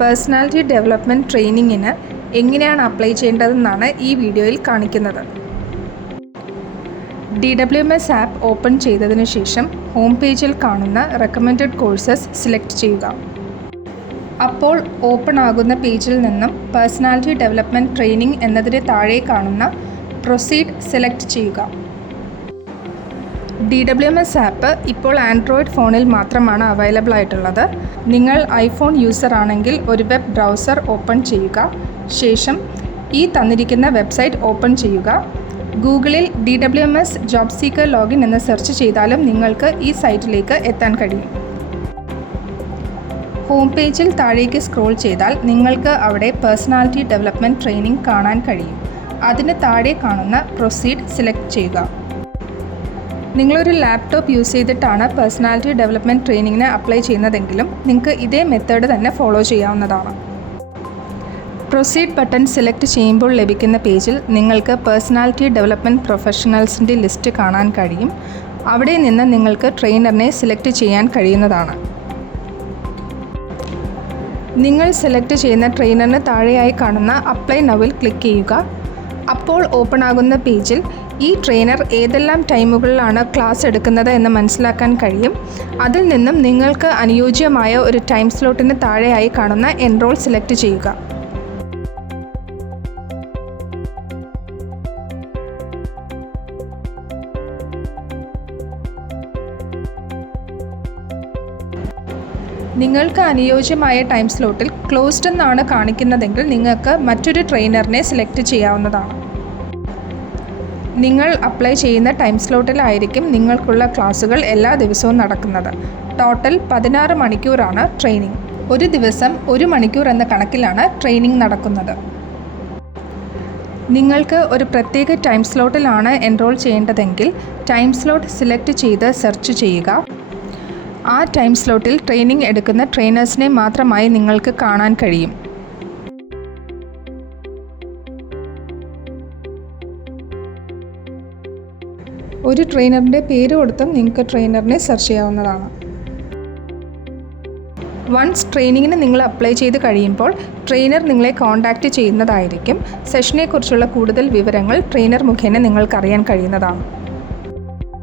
Personality development ട്രെയിനിങ്ങിന് എങ്ങനെയാണ് apply ചെയ്യേണ്ടതെന്നാണ് ഈ വീഡിയോയിൽ കാണിക്കുന്നത്. DWMS ആപ്പ് ഓപ്പൺ ചെയ്തതിനു ശേഷം ഹോം പേജിൽ കാണുന്ന റെക്കമെൻഡഡ് കോഴ്സസ് സെലക്ട് ചെയ്യുക. അപ്പോൾ ഓപ്പൺ ആകുന്ന പേജിൽ നിന്നും പേഴ്സണാലിറ്റി ഡെവലപ്മെൻറ്റ് ട്രെയിനിങ് എന്നതിന് താഴെ കാണുന്ന പ്രൊസീഡ് സെലക്ട് ചെയ്യുക. DWMS ആപ്പ് ഇപ്പോൾ ആൻഡ്രോയിഡ് ഫോണിൽ മാത്രമാണ് അവൈലബിൾ ആയിട്ടുള്ളത്. നിങ്ങൾ ഐഫോൺ യൂസർ ആണെങ്കിൽ ഒരു വെബ് ബ്രൗസർ ഓപ്പൺ ചെയ്യുക. ശേഷം ഈ തന്നിരിക്കുന്ന വെബ്സൈറ്റ് ഓപ്പൺ ചെയ്യുക. ഗൂഗിളിൽ DWMS ജോബ് സീക്കർ ലോഗിൻ എന്ന് സെർച്ച് ചെയ്താലും നിങ്ങൾക്ക് ഈ സൈറ്റിലേക്ക് എത്താൻ കഴിയും. ഹോം പേജിൽ താഴേക്ക് സ്ക്രോൾ ചെയ്താൽ നിങ്ങൾക്ക് അവിടെ പേഴ്സണാലിറ്റി ഡെവലപ്മെൻറ്റ് ട്രെയിനിങ് കാണാൻ കഴിയും. അതിന് താഴെ കാണുന്ന പ്രൊസീഡ് സെലക്ട് ചെയ്യുക. നിങ്ങളൊരു ലാപ്ടോപ്പ് യൂസ് ചെയ്തിട്ടാണ് പേഴ്സണാലിറ്റി ഡെവലപ്മെൻറ്റ് ട്രെയിനിങ്ങിന് അപ്ലൈ ചെയ്യുന്നതെങ്കിലും നിങ്ങൾക്ക് ഇതേ മെത്തേഡ് തന്നെ ഫോളോ ചെയ്യാവുന്നതാണ്. പ്രൊസീഡ് ബട്ടൺ സെലക്ട് ചെയ്യുമ്പോൾ ലഭിക്കുന്ന പേജിൽ നിങ്ങൾക്ക് പേഴ്സണാലിറ്റി ഡെവലപ്മെൻറ്റ് പ്രൊഫഷണൽസിൻ്റെ ലിസ്റ്റ് കാണാൻ കഴിയും. അവിടെ നിന്ന് നിങ്ങൾക്ക് ട്രെയിനറിനെ സെലക്ട് ചെയ്യാൻ കഴിയുന്നതാണ്. നിങ്ങൾ സെലക്ട് ചെയ്യുന്ന ട്രെയിനറിന് താഴെയായി കാണുന്ന അപ്ലൈ നൗവിൽ ക്ലിക്ക് ചെയ്യുക. അപ്പോൾ ഓപ്പൺ ആകുന്ന പേജിൽ ഈ ട്രെയിനർ ഏതെല്ലാം ടൈമുകളിലാണ് ക്ലാസ് എടുക്കുന്നത് എന്ന് മനസ്സിലാക്കാൻ കഴിയും. അതിൽ നിന്നും നിങ്ങൾക്ക് അനുയോജ്യമായ ഒരു ടൈം സ്ലോട്ടിന് താഴെയായി കാണുന്ന എൻറോൾ സെലക്ട് ചെയ്യുക. നിങ്ങൾക്ക് അനുയോജ്യമായ ടൈം സ്ലോട്ടിൽ ക്ലോസ്ഡ് എന്നാണ് കാണിക്കുന്നതെങ്കിൽ നിങ്ങൾക്ക് മറ്റൊരു ട്രെയിനറിനെ സെലക്ട് ചെയ്യാവുന്നതാണ്. നിങ്ങൾ അപ്ലൈ ചെയ്യുന്ന ടൈം സ്ലോട്ടിലായിരിക്കും നിങ്ങൾക്കുള്ള ക്ലാസ്സുകൾ എല്ലാ ദിവസവും നടക്കുന്നത്. ടോട്ടൽ 16 മണിക്കൂറാണ് ട്രെയിനിങ്. ഒരു ദിവസം 1 മണിക്കൂർ എന്ന കണക്കിലാണ് ട്രെയിനിങ് നടക്കുന്നത്. നിങ്ങൾക്ക് ഒരു പ്രത്യേക ടൈം സ്ലോട്ടിലാണ് എൻറോൾ ചെയ്യേണ്ടതെങ്കിൽ ടൈം സ്ലോട്ട് സെലക്ട് ചെയ്ത് സെർച്ച് ചെയ്യുക. ആ ടൈം സ്ലോട്ടിൽ ട്രെയിനിങ് എടുക്കുന്ന ട്രെയിനേഴ്സിനെ മാത്രമായി നിങ്ങൾക്ക് കാണാൻ കഴിയും. ഒരു ട്രെയിനറിൻ്റെ പേര് കൊടുത്തും നിങ്ങൾക്ക് ട്രെയിനറിനെ സെർച്ച് ചെയ്യാവുന്നതാണ്. വൺസ് ട്രെയിനിങ്ങിന് നിങ്ങൾ അപ്ലൈ ചെയ്ത് കഴിയുമ്പോൾ ട്രെയിനർ നിങ്ങളെ കോൺടാക്റ്റ് ചെയ്യുന്നതായിരിക്കും. സെഷനെക്കുറിച്ചുള്ള കൂടുതൽ വിവരങ്ങൾ ട്രെയിനർ മുഖേന നിങ്ങൾക്ക് അറിയാൻ കഴിയുന്നതാണ്.